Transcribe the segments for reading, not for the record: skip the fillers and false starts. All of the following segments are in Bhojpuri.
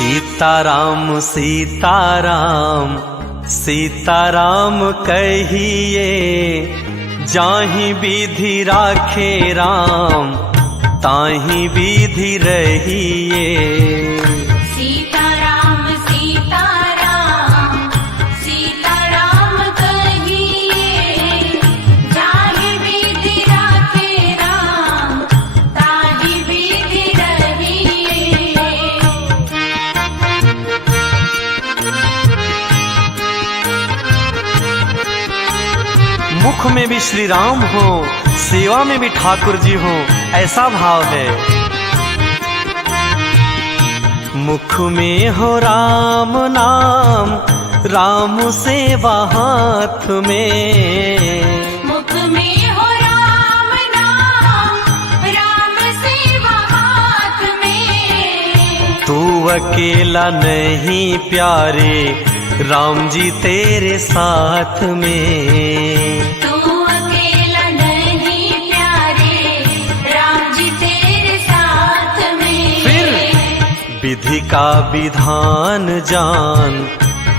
सीताराम सीताराम सीताराम कहिए, जाहि विधि राखे राम ताहि विधि रहिए। सीताराम सीताराम सीताराम कहिए, जाहि विधि राखे राम ताहि विधि रहिए। मुख में भी श्री राम हो, सेवा में भी ठाकुर जी हो, ऐसा भाव है। मुख में हो राम नाम, राम सेवा हाथ में। मुख में हो राम नाम, राम सेवा हाथ में। तू अकेला नहीं प्यारे, राम जी तेरे साथ में। तू अकेला नहीं प्यारे, राम जी तेरे साथ में। फिर विधि का विधान जान,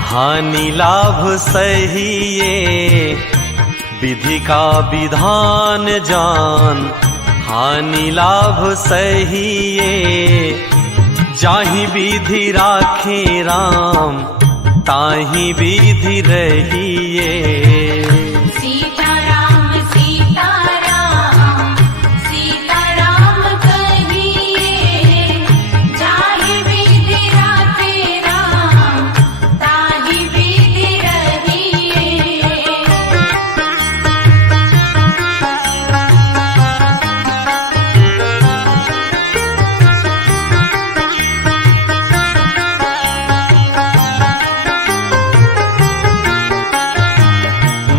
हानि लाभ सहिए। विधि का विधान जान, हानि लाभ सहिए। जाहि विधि राखे राम ताहि विधि रहिए। सीताराम सीताराम सीताराम कहिए, जाहि विधि राखे राम ताहि विधि रहिए।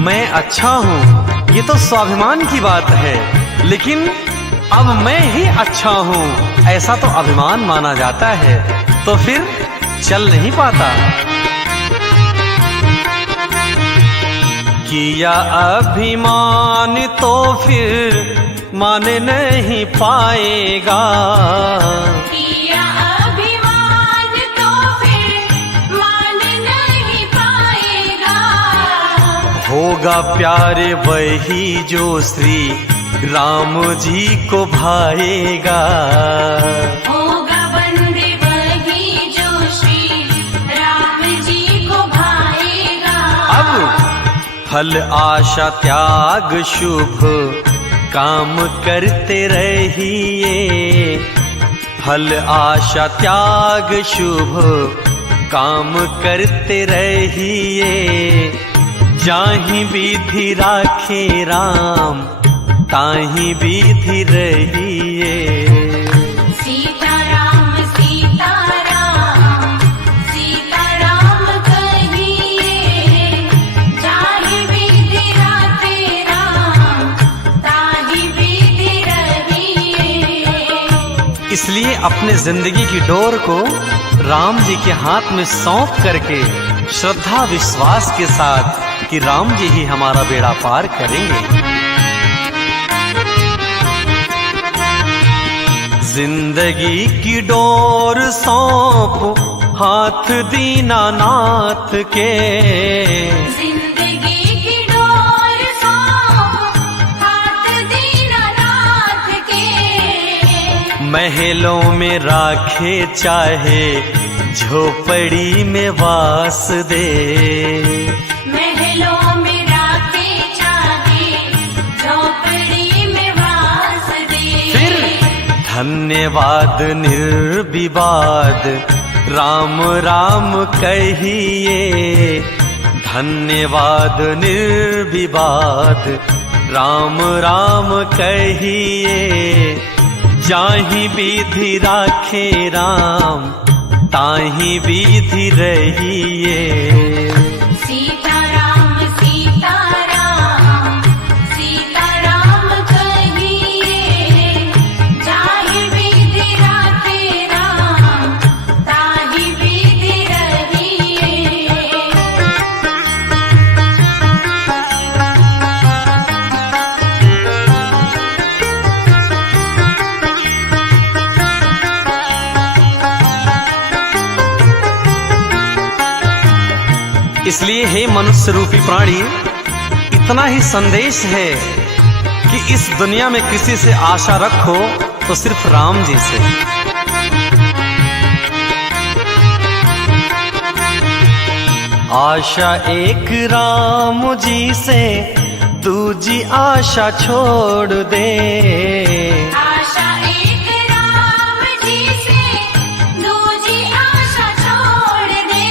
मैं अच्छा हूँ, ये तो स्वाभिमान की बात है, लेकिन अब मैं ही अच्छा हूँ ऐसा तो अभिमान माना जाता है, तो फिर चल नहीं पाता। किया अभिमान तो फिर मान नहीं पाएगा। किया अभिमान तो फिर मान नहीं पाएगा। होगा प्यारे वही जो श्री राम जी को भाएगा। होगा बंदे वही जो श्री राम जी को भाएगा। अब फल आशा त्याग शुभ काम करते रहिए। फल आशा त्याग शुभ काम करते रहिए। जाहि विधि राखे राम ताहि विधि रहिए। सीताराम सीताराम सीताराम कहिए, जाहि विधि राखे राम ताहि विधि रहिए। इसलिए अपने जिंदगी की डोर को राम जी के हाथ में सौंप करके श्रद्धा विश्वास के साथ कि राम जी ही हमारा बेड़ा पार करेंगे। जिंदगी की डोर सौंप हाथ दीनानाथ के। जिंदगी की डोर सौंप हाथ दीनानाथ के। महलों में राखे चाहे झोपड़ी में वास दे। महलों में राखे चाहे झोपड़ी में वास दे। फिर धन्यवाद निर्विवाद राम राम कहिए। धन्यवाद निर्विवाद राम राम कहिए। जाहि विधि राखे राम ताहि विधि रहिए। सीताराम सीताराम सीताराम कहिए, जाहि विधि राखे राम ताहि विधि रहिए। इसलिए हे मनुष्य रूपी प्राणी, इतना ही संदेश है कि इस दुनिया में किसी से आशा रखो तो सिर्फ राम जी से। आशा एक राम जी से, दूजी आशा छोड़ दे। आशा एक राम जी से, दूजी आशा छोड़ दे।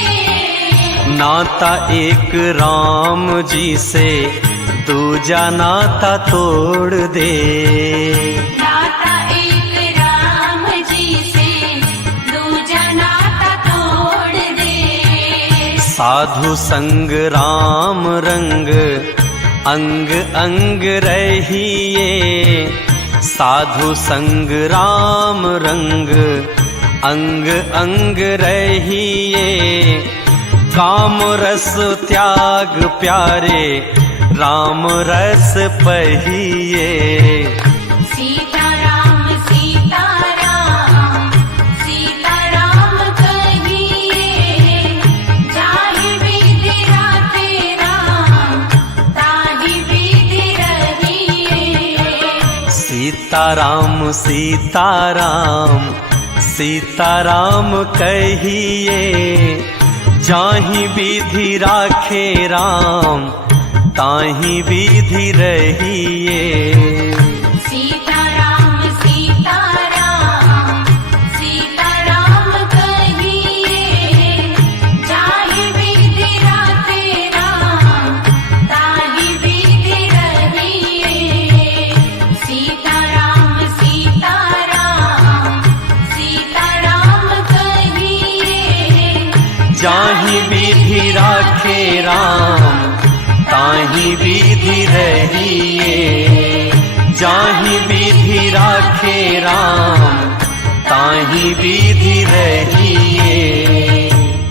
नाता एक राम जी से, दूजा नाता तोड़ दे। नाता एक राम जी से, दूजा नाता तोड़ दे। साधु संग राम रंग, अंग अंग रहिए। साधु संग राम रंग, अंग अंग रहिए। काम रस त्याग प्यारे, राम रस पहिए। सीताराम सीताराम, सीताराम कहिए। जाहि विधि राते राम, ताहि विधि रहिए। सीताराम सीताराम, सीताराम कहिए। जाहि विधि राखे राम, ताहि विधि रहिए। सीताराम सीताराम, सीताराम कहिए। जाहि विधि राते राम, ताहि विधि रहिए। सीताराम सीताराम, सीताराम कहिए। जाहि विधि राखे राम, ताहि विधि रहिए। जाहि विधि राखे राम, ताहि विधि रहिए।